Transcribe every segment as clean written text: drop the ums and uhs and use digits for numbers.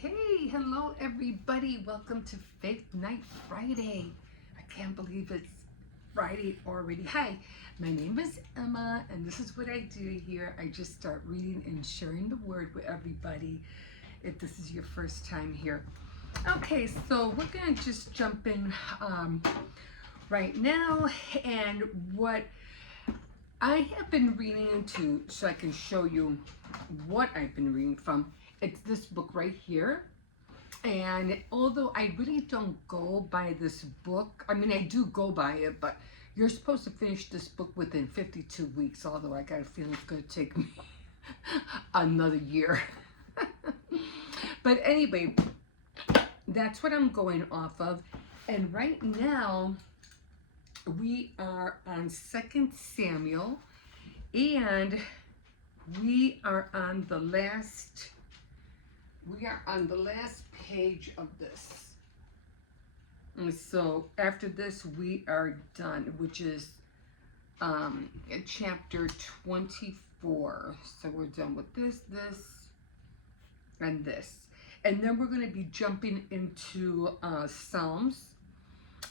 Hey, hello everybody. Welcome to Faith Night Friday. I can't believe it's Friday already. Hi, my name is Emma, and this is what I do here. I just start reading and sharing the word with everybody if this is your first time here. Okay, so we're going to just jump in right now, and what I have been reading into, so I can show you what I've been reading from. It's this book right here. And although I really don't go by this book, I mean, I do go by it, but you're supposed to finish this book within 52 weeks, although I got a feeling it's going to take me another year. But anyway, that's what I'm going off of. And right now, we are on 2 Samuel, and we are on the last page of this. And so after this, we are done, which is chapter 24. So we're done with this, and this. And then we're going to be jumping into Psalms.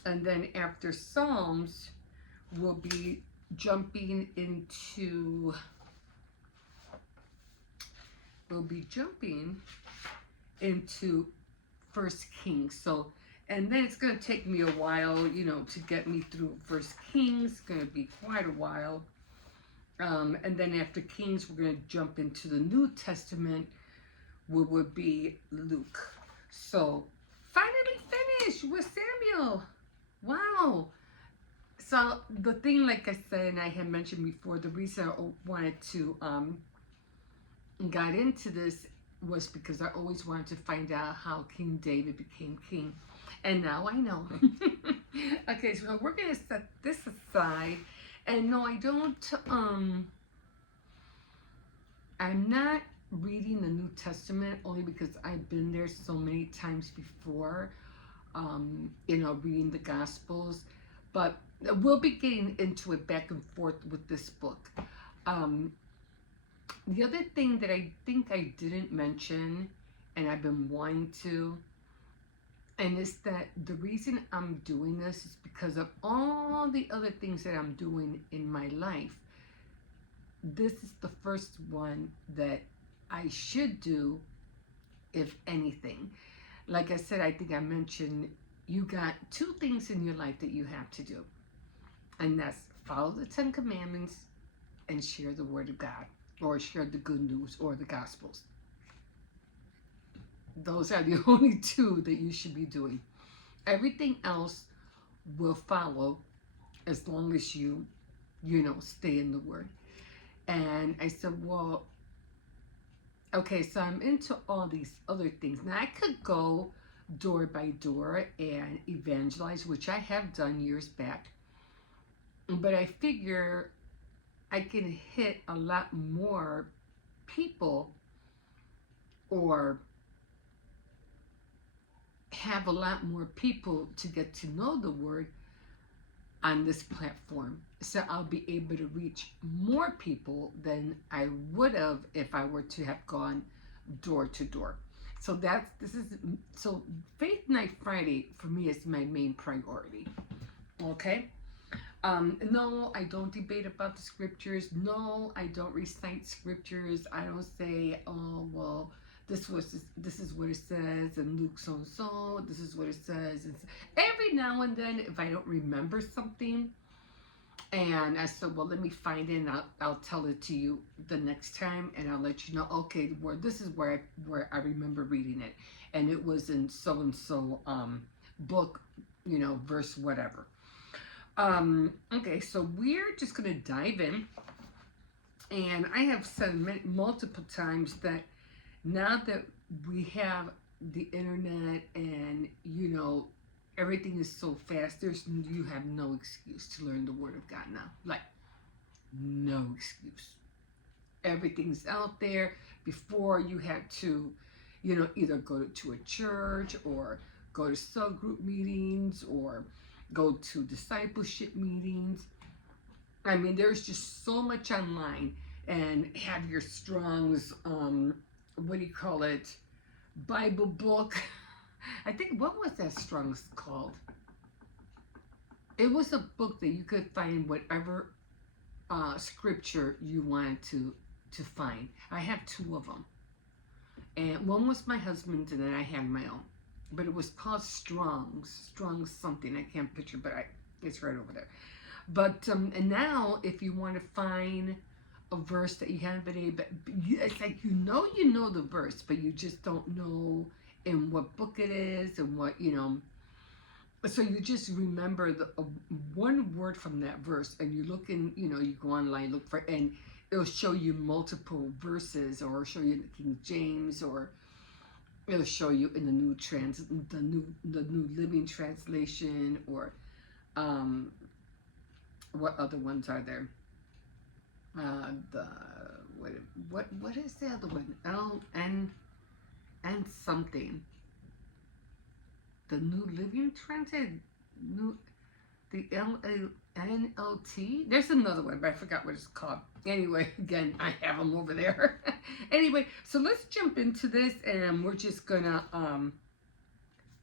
And then after Psalms, we'll be jumping into First Kings. So, and then it's going to take me a while, to get me through First Kings. It's going to be quite a while. And then after Kings, we're going to jump into the New Testament, which would be Luke. So, finally finished with Samuel. Wow. So the thing, like I said, and I had mentioned before, the reason I wanted to got into this was because I always wanted to find out how King David became king. And now I know. Okay, so we're going to set this aside. And no, I don't, I'm not reading the New Testament only because I've been there so many times before, reading the Gospels. But we'll be getting into it back and forth with this book. The other thing that I think I didn't mention, and I've been wanting to, and it's that the reason I'm doing this is because of all the other things that I'm doing in my life. This is the first one that I should do, if anything. Like I said, I think I mentioned, you got two things in your life that you have to do. And that's follow the 10 Commandments and share the Word of God, or share the good news or the Gospels. Those are the only two that you should be doing. Everything else will follow as long as you stay in the Word. And I said, well, okay, so I'm into all these other things. Now, I could go door by door and evangelize, which I have done years back. But I figure I can hit a lot more people, or have a lot more people to get to know the Word on this platform. So I'll be able to reach more people than I would have if I were to have gone door to door. So so Faith Night Friday for me is my main priority. Okay? No, I don't debate about the scriptures. No, I don't recite scriptures. I don't say, oh, well, this is what it says, and Luke so, this is what it says. And every now and then, if I don't remember something, and I said, well, let me find it, and I'll tell it to you the next time, and I'll let you know, okay, this is where I remember reading it, and it was in so-and-so book, verse whatever. Okay, so we're just going to dive in. And I have said multiple times that now that we have the internet and, everything is so fast, you have no excuse to learn the Word of God now. Like, no excuse. Everything's out there. Before, you had to, either go to a church or go to subgroup meetings or go to discipleship meetings. I mean, there's just so much online, and have your Strong's, Bible book. I think, what was that Strong's called? It was a book that you could find whatever scripture you wanted to find. I have two of them, and one was my husband's, and then I had my own. But it was called Strong's something. I can't picture, but it's right over there. But and now, if you want to find a verse that you haven't been able, it's like you know the verse, but you just don't know in what book it is and what So you just remember the one word from that verse, and you look in, you go online, look for, and it'll show you multiple verses, or show you the King James, or it'll show you in the new Living Translation, or what other ones are there? The what is the other one? N something. The New Living Translation, the NLT. There's another one, but I forgot what it's called. Anyway, again, I have them over there. Anyway, so let's jump into this, and we're just gonna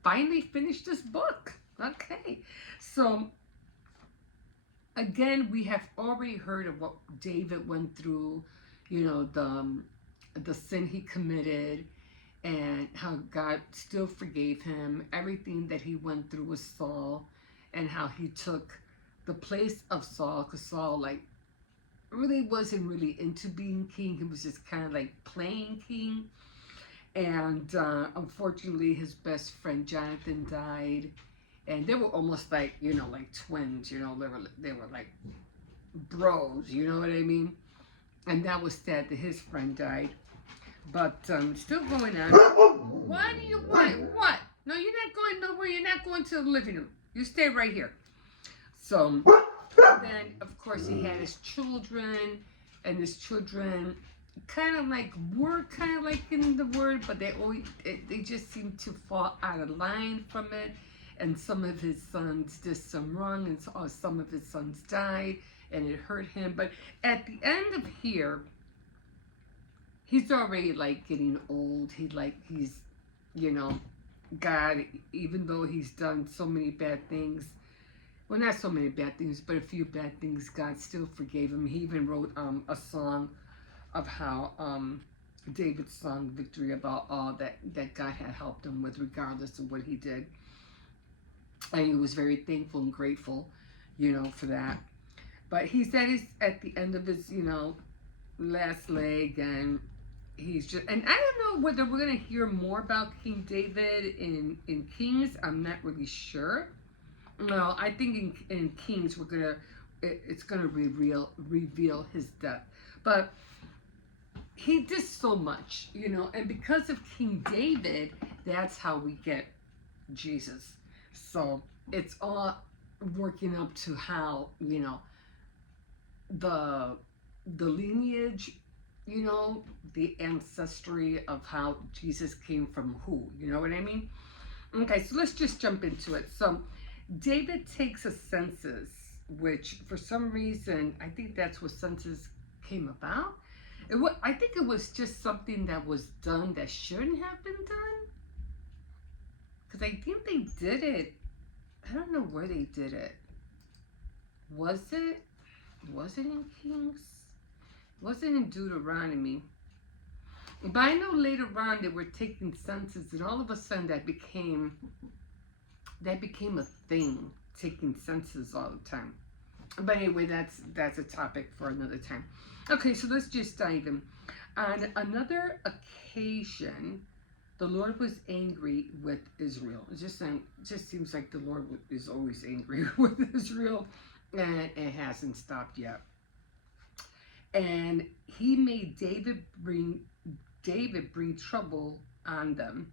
finally finish this book. Okay, so again, we have already heard of what David went through, the sin he committed, and how God still forgave him, everything that he went through with Saul, and how he took the place of Saul, because Saul really wasn't really into being king. He was just kind of like playing king. And unfortunately, his best friend Jonathan died, and they were almost like twins. They were like bros. You know what I mean? And that was sad that his friend died. But still going on. What do you want? What? No, you're not going nowhere. You're not going to the living room. You stay right here. So then, of course, he had his children, and his children were kind of like in the word, but they just seemed to fall out of line from it. And some of his sons did some wrong, and some of his sons died, and it hurt him. But at the end of here, he's already getting old. He's God, even though he's done so many bad things, well, not so many bad things, but a few bad things, God still forgave him. He even wrote a song of how David sung victory about all that God had helped him with, regardless of what he did. And he was very thankful and grateful, for that. But he's at the end of his, last leg, and he's just, and I don't know whether we're going to hear more about King David in Kings. I'm not really sure. No, I think in Kings it's going to reveal his death. But he did so much, and because of King David, that's how we get Jesus. So it's all working up to how, the lineage, the ancestry of how Jesus came from who, you know what I mean? Okay, so let's just jump into it. So David takes a census, which for some reason, I think that's what census came about. I think it was just something that was done that shouldn't have been done. Because I think they did it. I don't know where they did it. Was it in Kings? Was it in Deuteronomy? But I know later on they were taking census, and all of a sudden that became a thing, taking census all the time. But anyway, that's a topic for another time. Okay, so let's just dive in. On another occasion, the Lord was angry with Israel. It just seems like the Lord is always angry with Israel, and it hasn't stopped yet. And he made David bring trouble on them.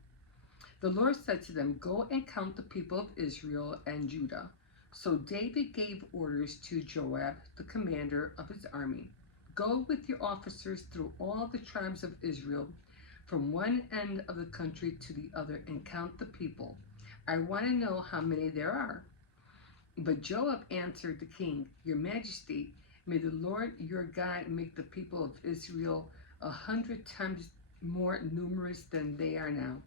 The Lord said to them, "Go and count the people of Israel and Judah." So David gave orders to Joab, the commander of his army. "Go with your officers through all the tribes of Israel, from one end of the country to the other, and count the people. I want to know how many there are." But Joab answered the king, "Your Majesty, may the Lord your God make the people of Israel 100 times more numerous than they are now,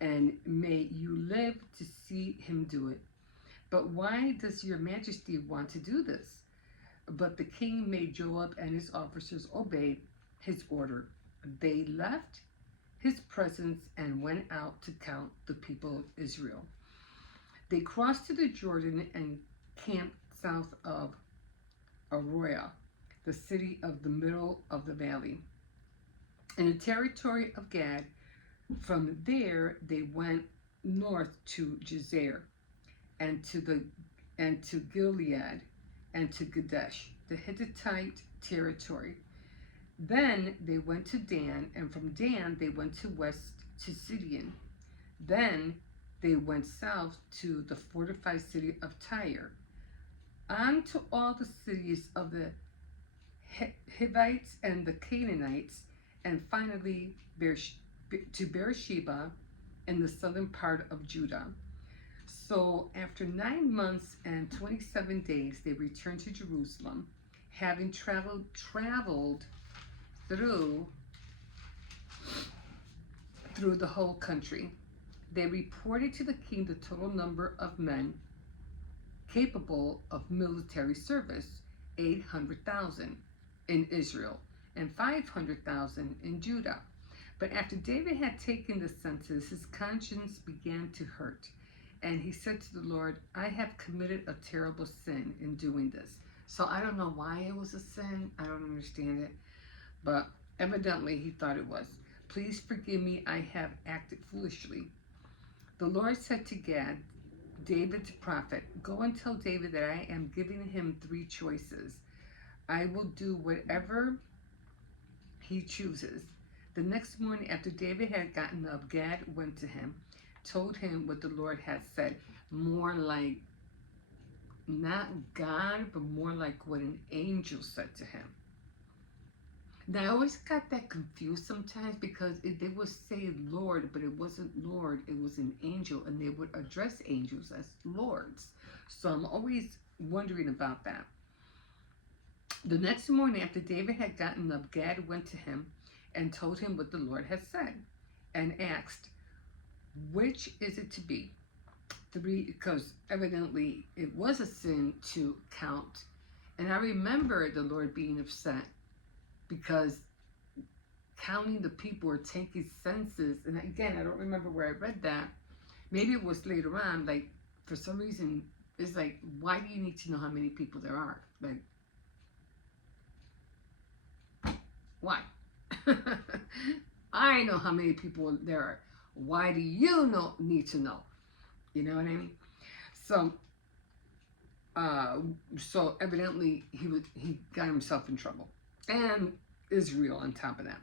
and may you live to see him do it. But why does your majesty want to do this? But the king made Joab and his officers obey his order. They left his presence and went out to count the people of Israel. They crossed to the Jordan and camped south of Arroyah, the city of the middle of the valley. In the territory of Gad, from there they went north to Jazer and to Gilead and to Kadesh, the Hittite territory. Then they went to Dan, and from Dan they went to west to Sidon. Then they went south to the fortified city of Tyre, on to all the cities of the Hivites and the Canaanites, and finally to Beersheba in the southern part of Judah. So after 9 months and 27 days, they returned to Jerusalem, having traveled through the whole country. They reported to the king the total number of men capable of military service, 800,000 in Israel and 500,000 in Judah. But after David had taken the census, his conscience began to hurt. And he said to the Lord, I have committed a terrible sin in doing this. So I don't know why it was a sin. I don't understand it. But evidently he thought it was. Please forgive me, I have acted foolishly. The Lord said to Gad, David's prophet, go and tell David that I am giving him 3 choices. I will do whatever he chooses. The next morning, after David had gotten up, Gad went to him, told him what the Lord had said. More like, not God, but more like what an angel said to him. Now, I always got that confused sometimes because they would say Lord, but it wasn't Lord, it was an angel, and they would address angels as lords. So I'm always wondering about that. The next morning, after David had gotten up, Gad went to him and told him what the Lord had said, and asked, which is it to be? 3, because evidently it was a sin to count. And I remember the Lord being upset because counting the people or taking census, and again, I don't remember where I read that. Maybe it was later on, like, for some reason, it's like, why do you need to know how many people there are? Like, why? I know how many people there are. Why do you need to know? You know what I mean? So evidently he got himself in trouble, and Israel on top of that.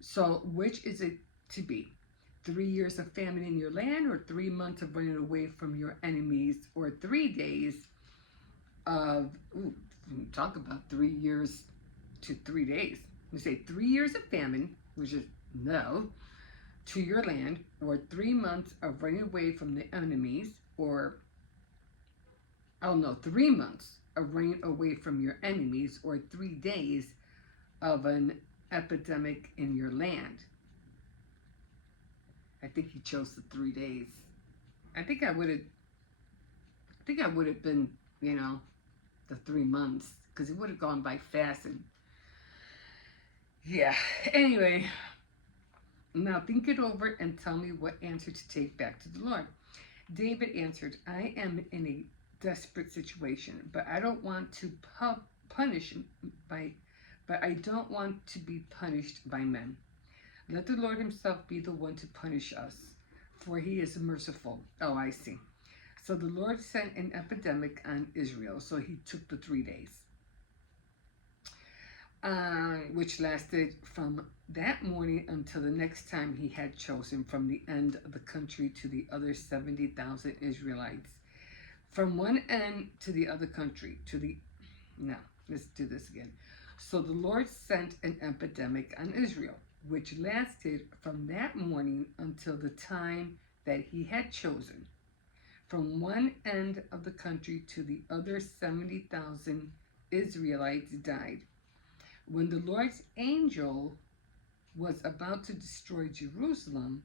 So which is it to be? 3 years of famine in your land, or 3 months of running away from your enemies, or 3 days of talk about 3 years to 3 days. We say 3 years of famine, which is no, to your land, or 3 months of running away from the enemies, or 3 months of running away from your enemies, or 3 days of an epidemic in your land. I think he chose the 3 days. I think I would have been, the 3 months, because it would have gone by fast. And yeah, anyway, now think it over and tell me what answer to take back to the Lord. David answered, I am in a desperate situation, but I don't want to I don't want to be punished by men. Let the Lord himself be the one to punish us, for he is merciful. Oh, I see. So the Lord sent an epidemic on Israel, so he took the 3 days, which lasted from that morning until the next time he had chosen, from the end of the country to the other 70,000 Israelites. From one end to the other country, now, let's do this again. So the Lord sent an epidemic on Israel, which lasted from that morning until the time that he had chosen. From one end of the country to the other 70,000 Israelites died. When the Lord's angel was about to destroy Jerusalem,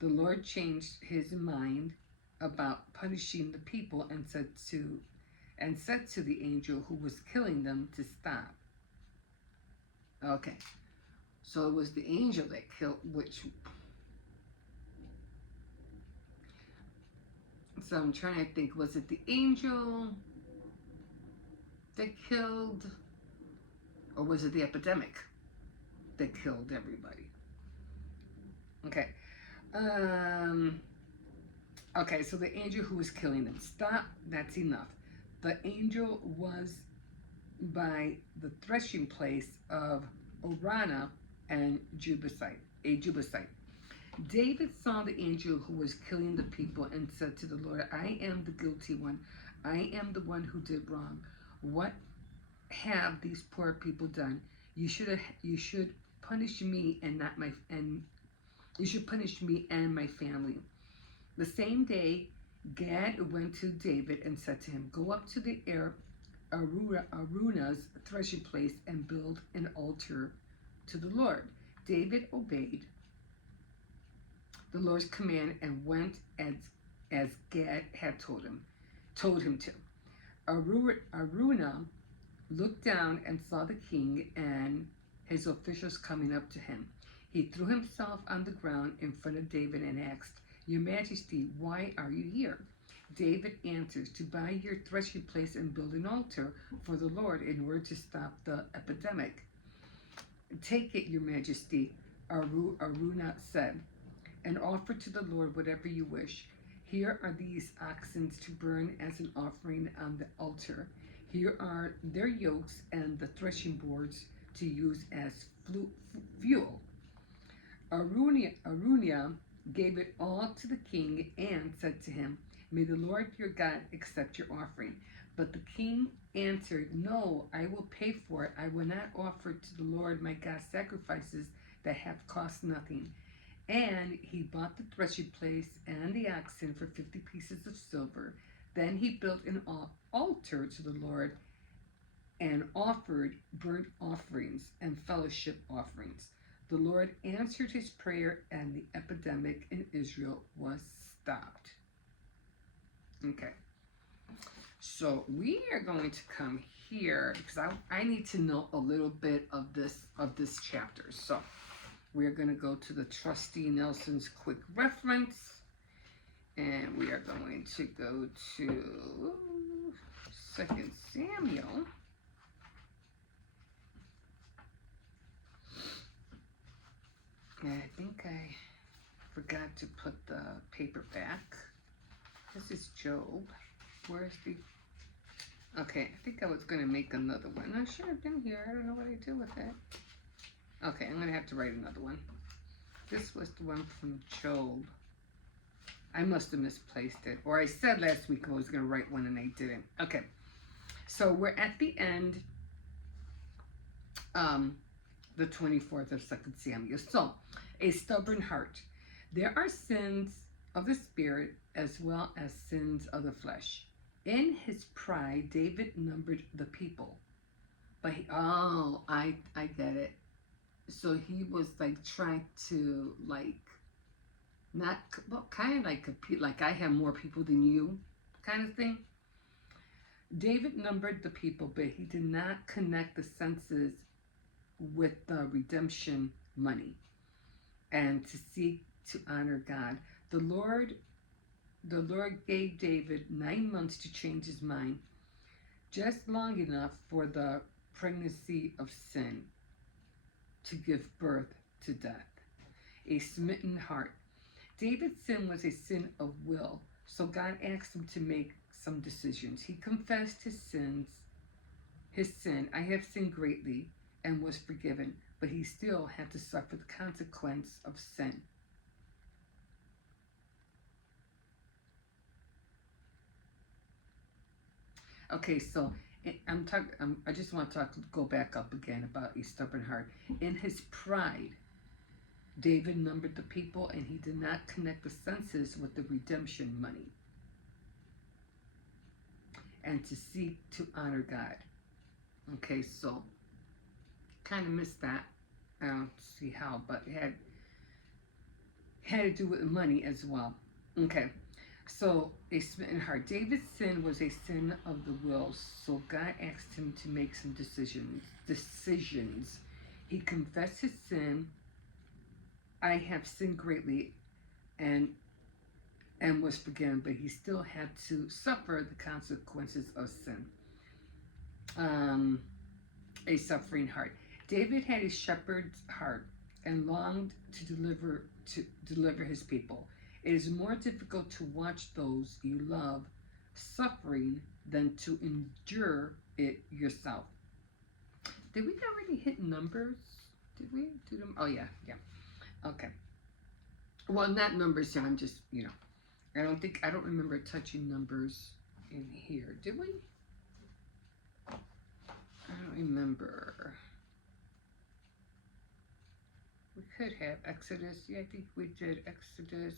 the Lord changed his mind about punishing the people and said to the angel who was killing them to stop. Okay, so it was the angel that killed, which. So I'm trying to think, was it the angel that killed, or was it the epidemic that killed everybody? Okay. Okay, so the angel who was killing them. Stop, that's enough. The angel was by the threshing place of Orana and a Jebusite. David saw the angel who was killing the people and said to the Lord, I am the guilty one. I am the one who did wrong. What have these poor people done? You should punish me and not my and you should punish me and my family. The same day, Gad went to David and said to him, go up to the Aruna's threshing place and build an altar to the Lord. David obeyed the Lord's command and went as Gad had told him to. Aruna looked down and saw the king and his officials coming up to him. He threw himself on the ground in front of David and asked, Your Majesty, why are you here? David answers, to buy your threshing place and build an altar for the Lord in order to stop the epidemic. Take it, Your Majesty, Aruna said, and offer to the Lord whatever you wish. Here are these oxen to burn as an offering on the altar. Here are their yokes and the threshing boards to use as fuel. Arunia gave it all to the king and said to him, May the Lord your God accept your offering. But the king answered, No, I will pay for it. I will not offer to the Lord my God sacrifices that have cost nothing. And he bought the threshing place and the oxen for 50 pieces of silver. Then he built an altar to the Lord and offered burnt offerings and fellowship offerings. The Lord answered his prayer, and the epidemic in Israel was stopped. Okay. So we are going to come here because I need to know a little bit of this chapter. So we are going to go to the Trustee Nelson's quick reference, and we are going to go to 2 Samuel. And I think I forgot to put the paper back. This is Job. Where's the... Okay, I think I was going to make another one. I should have been here. I don't know what I do with it. Okay, I'm going to have to write another one. This was the one from Job. I must have misplaced it. Or I said last week I was going to write one and I didn't. Okay, so we're at the end, the 24th of 2 Samuel. So, a stubborn heart. There are sins of the spirit as well as sins of the flesh. In his pride, David numbered the people. But I get it. So he was like trying to not, well, kind of like compete, like I have more people than you kind of thing. David numbered the people, but he did not connect the census with the redemption money and to seek to honor God. The Lord gave David 9 months to change his mind, just long enough for the pregnancy of sin to give birth to death. A smitten heart. David's sin was a sin of will, so God asked him to make some decisions. He confessed his sin, I have sinned greatly, and was forgiven, but he still had to suffer the consequence of sin. Okay, so I just want to go back up again about a stubborn heart. In his pride, David numbered the people, and he did not connect the census with the redemption money, and to seek to honor God. Okay, so kind of missed that. I don't see how, but it had to do with money as well. Okay. So, a smitten heart. David's sin was a sin of the will, so God asked him to make some decisions. He confessed his sin. I have sinned greatly, and was forgiven, but he still had to suffer the consequences of sin. Um, a suffering heart. David had a shepherd's heart and longed to deliver his people. It is more difficult to watch those you love suffering than to endure it yourself. Did we already hit numbers? Did we do them? Oh yeah, yeah. Okay. Well, not numbers here. I'm just, I don't remember touching numbers in here. Did we? I don't remember. We could have Exodus. Yeah, I think we did Exodus,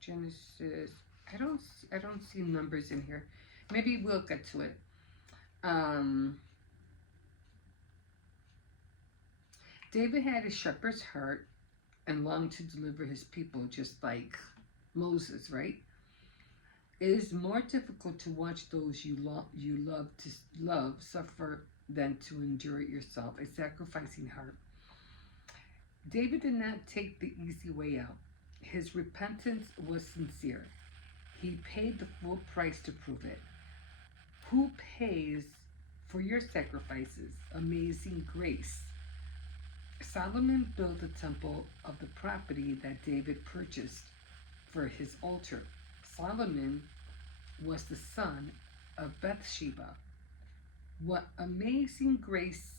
Genesis. I don't see numbers in here. Maybe we'll get to it. David had a shepherd's heart and longed to deliver his people, just like Moses, right? It is more difficult to watch those you love suffer than to endure it yourself. A sacrificing heart. David did not take the easy way out. His repentance was sincere. He paid the full price to prove it. Who pays for your sacrifices? Amazing grace. Solomon built a temple of the property that David purchased for his altar. Solomon was the son of Bathsheba. What amazing grace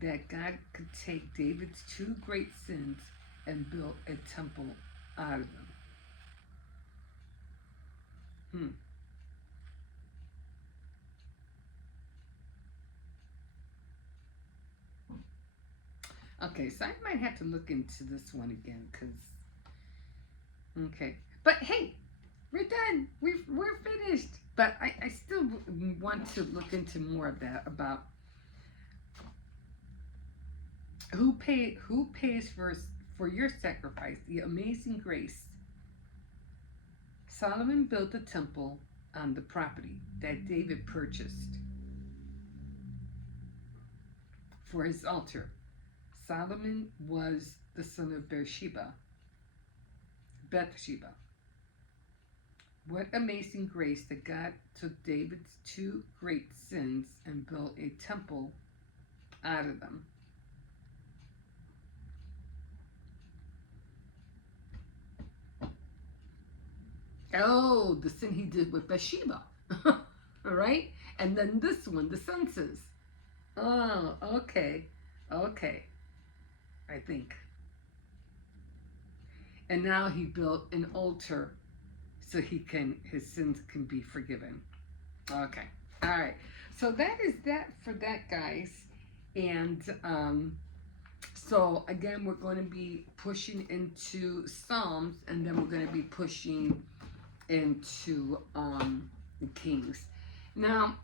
that God could take David's two great sins and build a temple out of them. Okay, so I might have to look into this one again, because, okay. But hey, we're done. We're finished. But I still want to look into more of that, about who pays for your sacrifice, the amazing grace. Solomon built a temple on the property that David purchased for his altar. Solomon was the son of Bathsheba. What amazing grace that God took David's two great sins and built a temple out of them. Oh, the sin he did with Bathsheba. All right? And then this one, the census. Oh, okay. Okay. I think. And now he built an altar so his sins can be forgiven. Okay. All right. So that is that for that, guys. And so again, we're going to be pushing into Psalms, and then we're going to be pushing into the Kings. Now,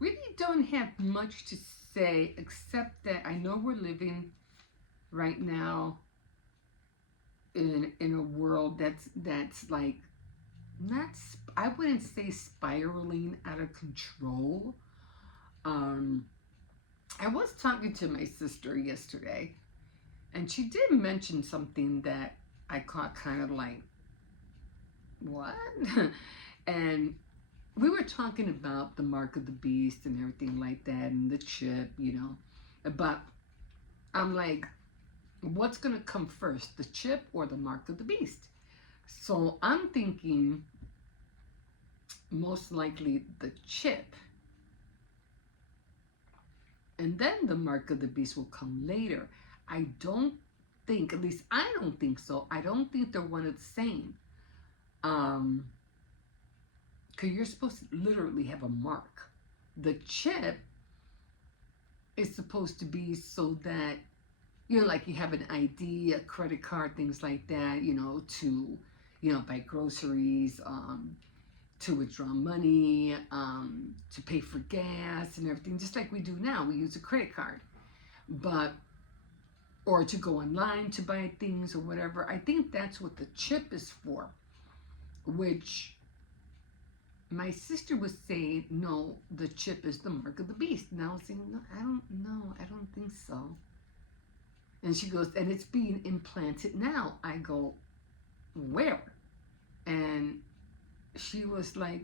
really don't have much to say, except that I know we're living right now in a world that's like, not, I wouldn't say spiraling out of control. I was talking to my sister yesterday, and she did mention something that I caught kind of like, what? And we were talking about the mark of the beast and everything like that, and the chip, but I'm like, what's going to come first, the chip or the mark of the beast? So I'm thinking most likely the chip, and then the mark of the beast will come later. I don't think, at least I don't think so. I don't think they're one and the same. Because you're supposed to literally have a mark. The chip is supposed to be so that, like you have an ID, a credit card, things like that, to, buy groceries, to withdraw money, to pay for gas and everything, just like we do now. We use a credit card, but or to go online to buy things or whatever. I think that's what the chip is for, which my sister was saying, no, the chip is the mark of the beast. And I was saying, no, I don't think so. And she goes, and it's being implanted now. I go, where? And she was like,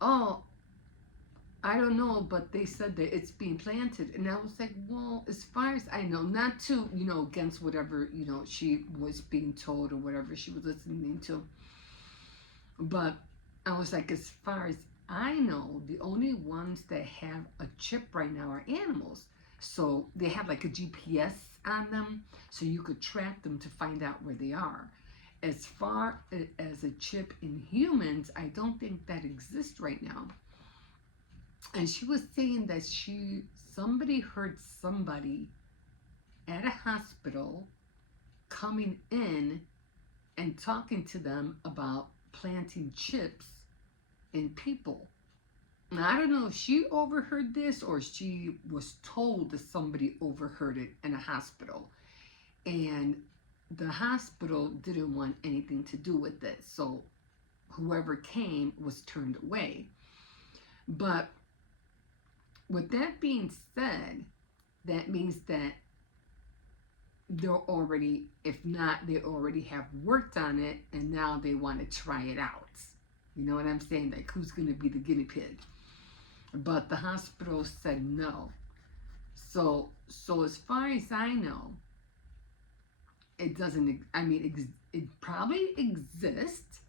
oh, I don't know, but they said that it's being planted. And I was like, well, as far as I know, not to, against whatever, she was being told or whatever she was listening to. But I was like, as far as I know, the only ones that have a chip right now are animals. So they have like a GPS on them, so you could track them to find out where they are. As far as a chip in humans, I don't think that exists right now. And she was saying that somebody heard somebody at a hospital coming in and talking to them about planting chips in people. Now, I don't know if she overheard this or she was told that somebody overheard it in a hospital. And the hospital didn't want anything to do with it. So whoever came was turned away. But with that being said, that means that they're already, if not, they already have worked on it and now they want to try it out. You know what I'm saying? Like, who's going to be the guinea pig? But the hospital said no. So as far as I know, it doesn't, it probably exists,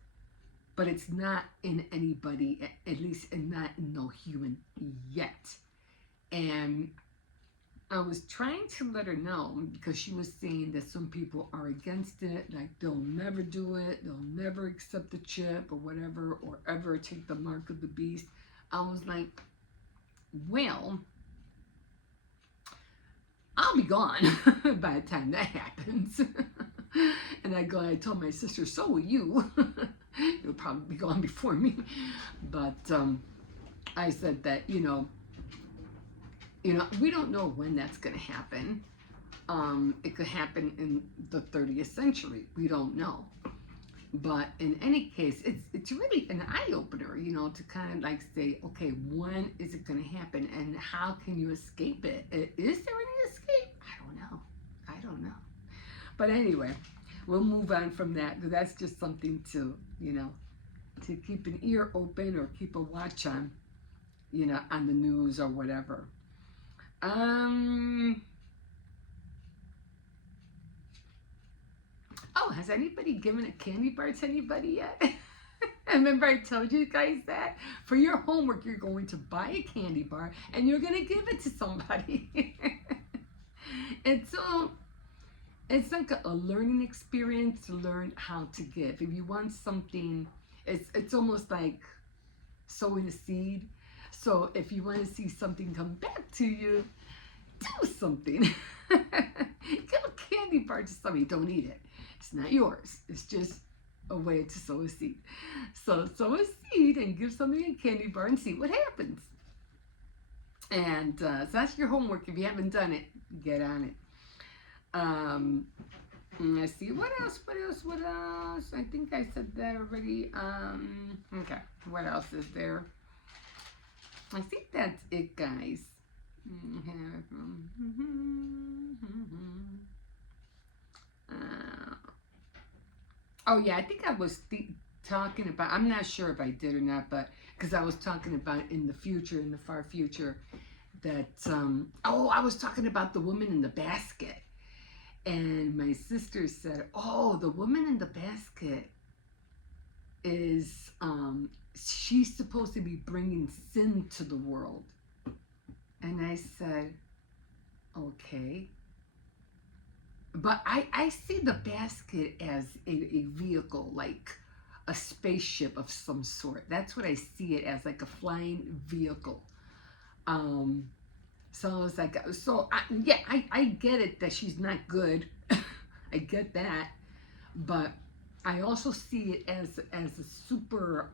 but it's not in anybody, at least not in no human yet. And I was trying to let her know, because she was saying that some people are against it, like they'll never do it, they'll never accept the chip or whatever, or ever take the mark of the beast. I was like, well, I'll be gone by the time that happens. And I told my sister, so will you. You'll probably be gone before me. But I said that, we don't know when that's going to happen. It could happen in the 30th century. We don't know. But in any case, it's really an eye-opener, to kind of like say, okay, when is it going to happen and how can you escape it? Is there any escape? I don't know. But anyway, we'll move on from that. That's just something to, to keep an ear open or keep a watch on, on the news or whatever. Oh, has anybody given a candy bar to anybody yet? Remember I told you guys that? For your homework, you're going to buy a candy bar and you're going to give it to somebody. It's like a learning experience to learn how to give. If you want something, it's almost like sowing a seed. So if you want to see something come back to you, do something. Give a candy bar to somebody. Don't eat it. It's not yours. It's just a way to sow a seed. So sow a seed and give somebody a candy bar and see what happens. And so that's your homework. If you haven't done it, get on it. Let's see. What else? I think I said that already. Okay. What else is there? I think that's it, guys. Oh yeah, I think I was talking about, I'm not sure if I did or not, but because I was talking about in the future, in the far future, that, I was talking about the woman in the basket. And my sister said, oh, the woman in the basket is, she's supposed to be bringing sin to the world. And I said, okay. But I see the basket as a vehicle, like a spaceship of some sort. That's what I see it as, like a flying vehicle. So I was like, I get it that she's not good. I get that. But I also see it as a super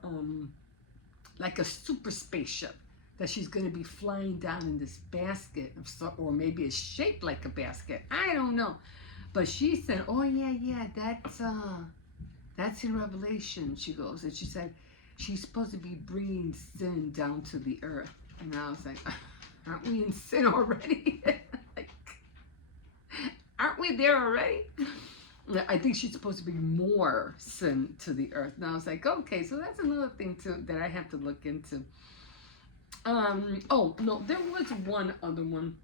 like a super spaceship that she's going to be flying down in this basket of or maybe it's shaped like a basket. I don't know. But she said, "Oh yeah, that's in Revelation." She goes, and she said she's supposed to be bringing sin down to the earth. And I was like, "Aren't we in sin already? Like, aren't we there already?" I think she's supposed to be more sin to the earth. And I was like, okay, so that's another thing too that I have to look into. Oh no, there was one other one,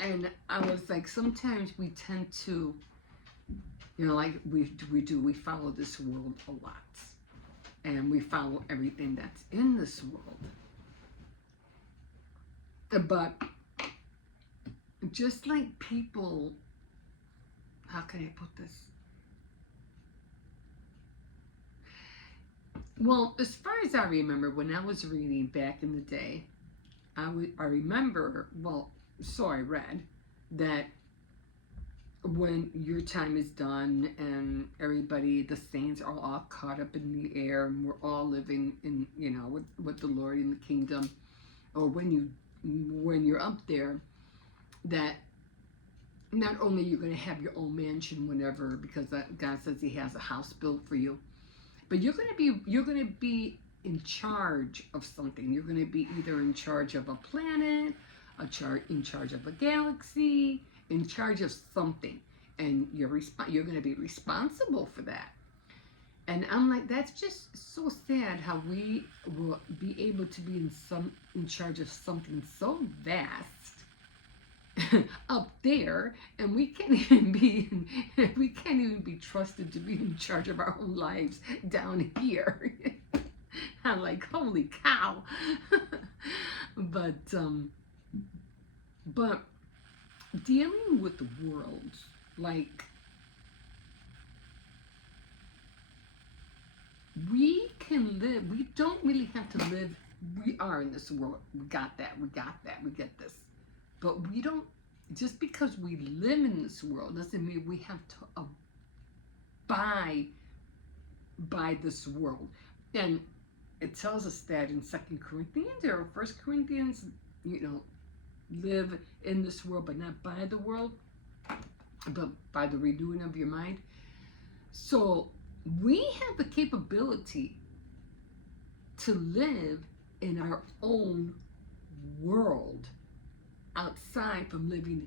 and I was like, sometimes we tend to, like we follow this world a lot, and we follow everything that's in this world. But just like people, how can I put this? Well, as far as I remember, when I was reading back in the day, I remember, well, so I read, that when your time is done and everybody, the saints are all caught up in the air and we're all living in, with the Lord in the kingdom, or when you're up there, that not only you're going to have your own mansion whenever, because God says He has a house built for you, but you're going to be in charge of something. You're going to be either in charge of a planet, in charge of a galaxy, in charge of something, and you're going to be responsible for that. And I'm like, that's just so sad how we will be able to be in charge of something so vast up there, and we can't even be trusted to be in charge of our own lives down here. I'm like, holy cow. but dealing with the world, like, we can live, we don't really have to live, we are in this world, we got that, we get this. But we don't, just because we live in this world doesn't mean we have to abide by this world. And it tells us that in 2 Corinthians or 1 Corinthians, live in this world, but not by the world, but by the renewing of your mind. So we have the capability to live in our own world, outside from living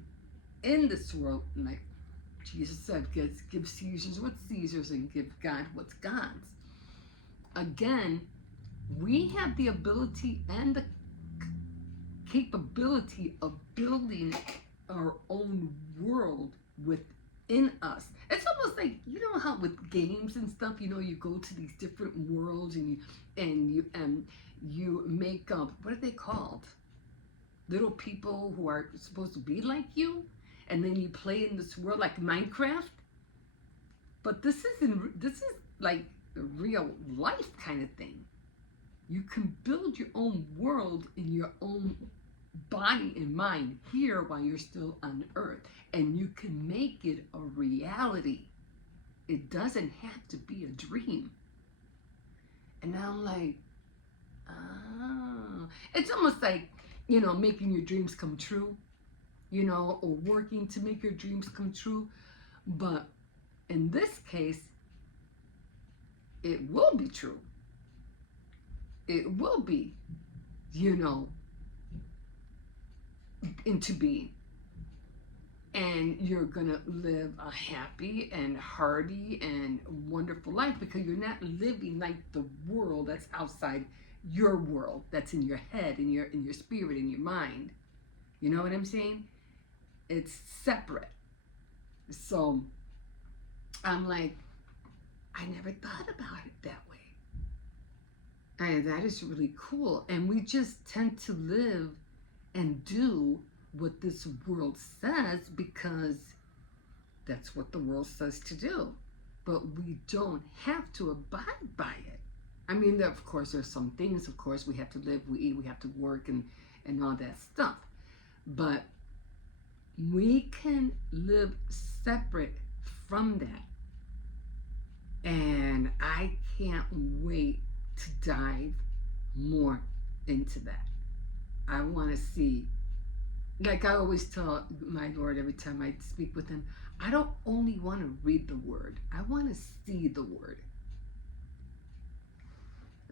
in this world. Like Jesus said, give Caesar's what's Caesar's and give God what's God's. Again, we have the ability and the capability of building our own world within us. It's almost like, how with games and stuff, you go to these different worlds and you make up, what are they called? Little people who are supposed to be like you, and then you play in this world like Minecraft. But this is like a real life kind of thing. You can build your own world in your own body and mind here while you're still on earth, and you can make it a reality. It doesn't have to be a dream. And I'm like, oh, it's almost like, making your dreams come true, or working to make your dreams come true. But in this case, it will be true. It will be, into being. And you're going to live a happy and hearty and wonderful life, because you're not living like the world that's outside your world, that's in your head, in your spirit, in your mind. You know what I'm saying? It's separate. So I'm like, I never thought about it that way. And that is really cool. And we just tend to live and do what this world says because that's what the world says to do. But we don't have to abide by it. I mean, of course, there's some things, of course, we have to live, we eat, we have to work, and all that stuff. But we can live separate from that. And I can't wait to dive more into that. I want to see, like I always tell my Lord every time I speak with him, I don't only want to read the word, I want to see the word.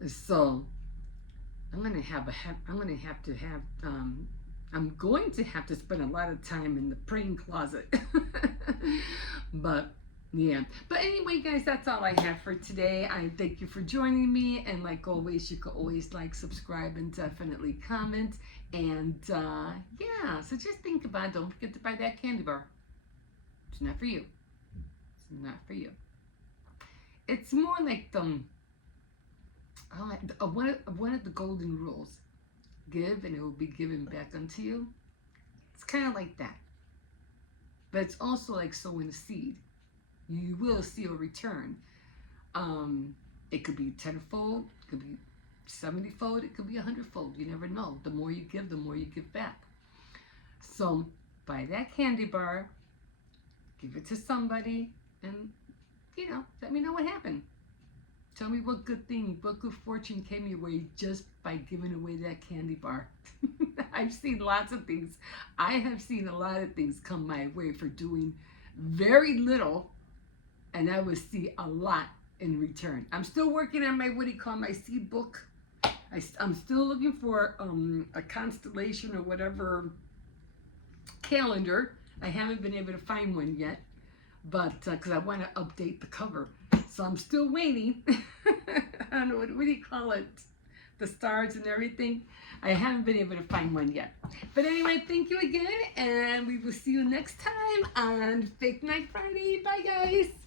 So I'm going to have I'm going to have to spend a lot of time in the praying closet. But yeah. But anyway, guys, that's all I have for today. I thank you for joining me. And like always, you can always like, subscribe, and definitely comment. And yeah, so just think about it. Don't forget to buy that candy bar. It's not for you. It's not for you. It's more like one of the golden rules. Give and it will be given back unto you. It's kind of like that. But it's also like sowing a seed. You will see a return. It could be tenfold, it could be 70-fold, it could be 100-fold. You never know. The more you give, the more you give back. So buy that candy bar, give it to somebody, and let me know what happened. Tell me what good fortune came your way just by giving away that candy bar. I've seen lots of things. I have seen a lot of things come my way for doing very little, and I will see a lot in return. I'm still working on my seed book. I'm still looking for a constellation or whatever calendar. I haven't been able to find one yet, but because I want to update the cover. So I'm still waiting. I don't know, what do you call it? The stars and everything. I haven't been able to find one yet. But anyway, thank you again, and we will see you next time on Fake Night Friday. Bye, guys.